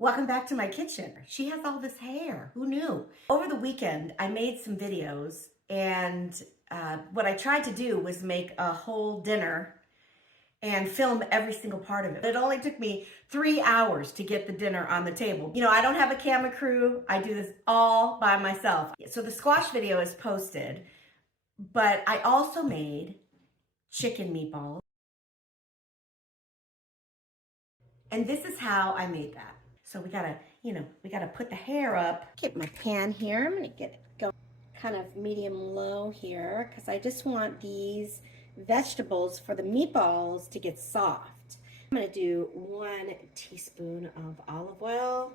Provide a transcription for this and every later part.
Welcome back to my kitchen. She has all this hair. Who knew? Over the weekend, I made some videos, and what I tried to do was make a whole dinner and film every single part of it. It only took me 3 hours to get the dinner on the table. You know, I don't have a camera crew. I do this all by myself. So the squash video is posted, but I also made chicken meatballs. And this is how I made that. So we gotta, we gotta put the hair up. Get my pan here. I'm gonna get it going kind of medium low here because I just want these vegetables for the meatballs to get soft. I'm gonna do 1 teaspoon of olive oil.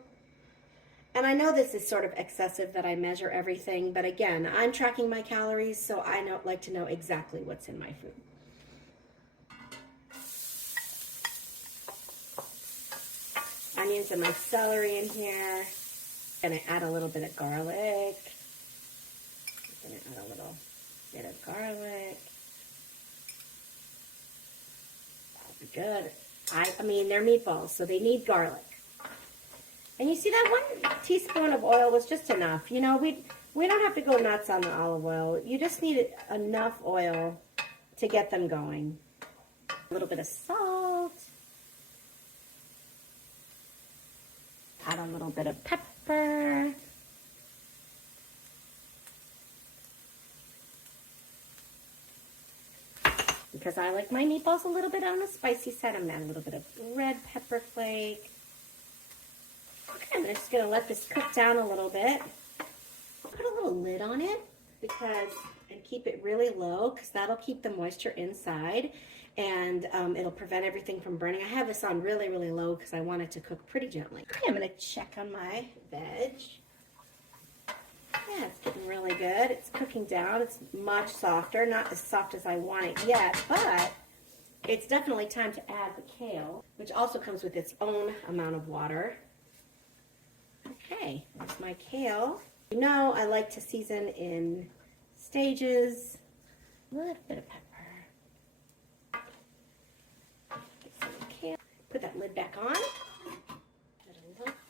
And I know this is sort of excessive that I measure everything, but again, I'm tracking my calories, so I like to know exactly what's in my food. Onions and my celery in here. Gonna add a little bit of garlic. I'm gonna add a little bit of garlic. That'll be good. I mean, they're meatballs, so they need garlic. And you see that 1 teaspoon of oil was just enough. You know, we don't have to go nuts on the olive oil. You just need enough oil to get them going. A little bit of salt. Add a little bit of pepper. Because I like my meatballs a little bit on the spicy side, I'm gonna add a little bit of red pepper flake. Okay, I'm just gonna let this cook down a little bit. Put a little lid on it and keep it really low because that'll keep the moisture inside. And it'll prevent everything from burning. I have this on really, really low because I want it to cook pretty gently. Okay, I'm gonna check on my veg. Yeah, it's getting really good. It's cooking down. It's much softer, not as soft as I want it yet, but it's definitely time to add the kale, which also comes with its own amount of water. Okay, there's my kale. You know, I like to season in stages. A little bit of pepper. Put that lid back on.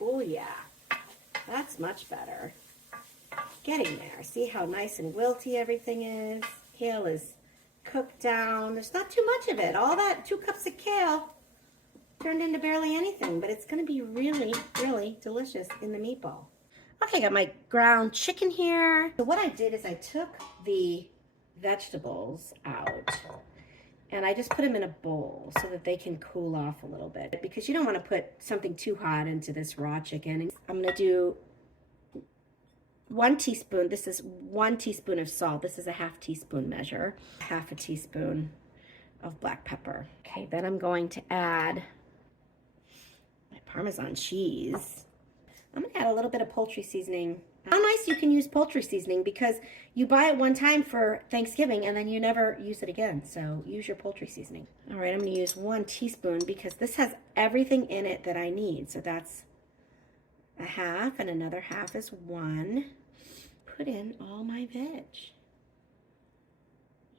Oh yeah, that's much better. Getting there. See how nice and wilty everything is? Kale is cooked down. There's not too much of it. All that 2 cups of kale turned into barely anything, but it's going to be really, really delicious in the meatball. Okay, I got my ground chicken here. So what I did is I took the vegetables out and I just put them in a bowl so that they can cool off a little bit because you don't want to put something too hot into this raw chicken. I'm going to do 1 teaspoon. This is 1 teaspoon of salt. This is a 1/2 teaspoon measure. 1/2 teaspoon of black pepper. Okay, then I'm going to add my Parmesan cheese. I'm going to add a little bit of poultry seasoning. How nice you can use poultry seasoning because you buy it one time for Thanksgiving and then you never use it again. So use your poultry seasoning. All right, I'm going to use 1 teaspoon because this has everything in it that I need. So that's a 1/2 and another 1/2 is 1. Put in all my veg.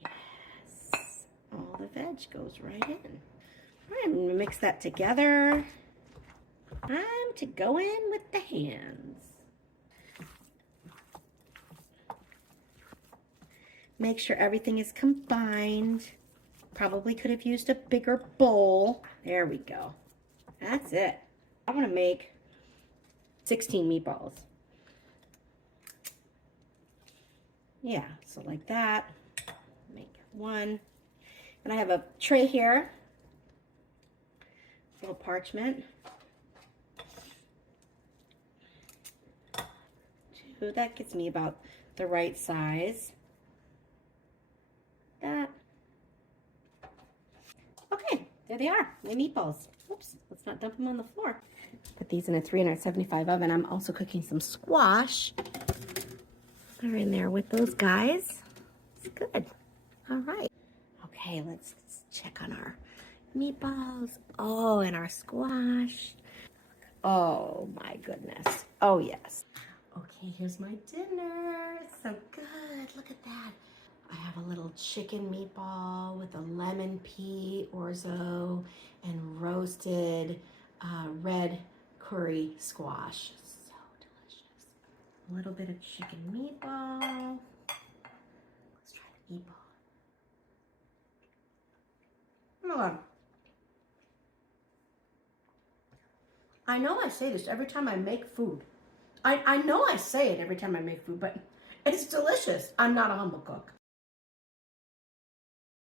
Yes, all the veg goes right in. All right, I'm going to mix that together. Time to go in with the hands. Make sure everything is combined. Probably could have used a bigger bowl. There we go. That's it. I want to make 16 meatballs. Yeah, so like that. Make 1. And I have a tray here. A little parchment. 2. That gets me about the right size. That. Okay, there they are, my meatballs. Oops, let's not dump them on the floor. Put these in a 375 oven. I'm also cooking some squash. They're in there with those guys. It's good. All right. Okay, let's check on our meatballs. Oh, and our squash. Oh my goodness. Oh yes. Okay, here's my dinner. It's so good. Look at that. I have a little chicken meatball with a lemon pea orzo and roasted red curry squash. So delicious. A little bit of chicken meatball. Let's try the meatball. Oh my God. I know I say this every time I make food. I know I say it every time I make food, but it's delicious. I'm not a humble cook.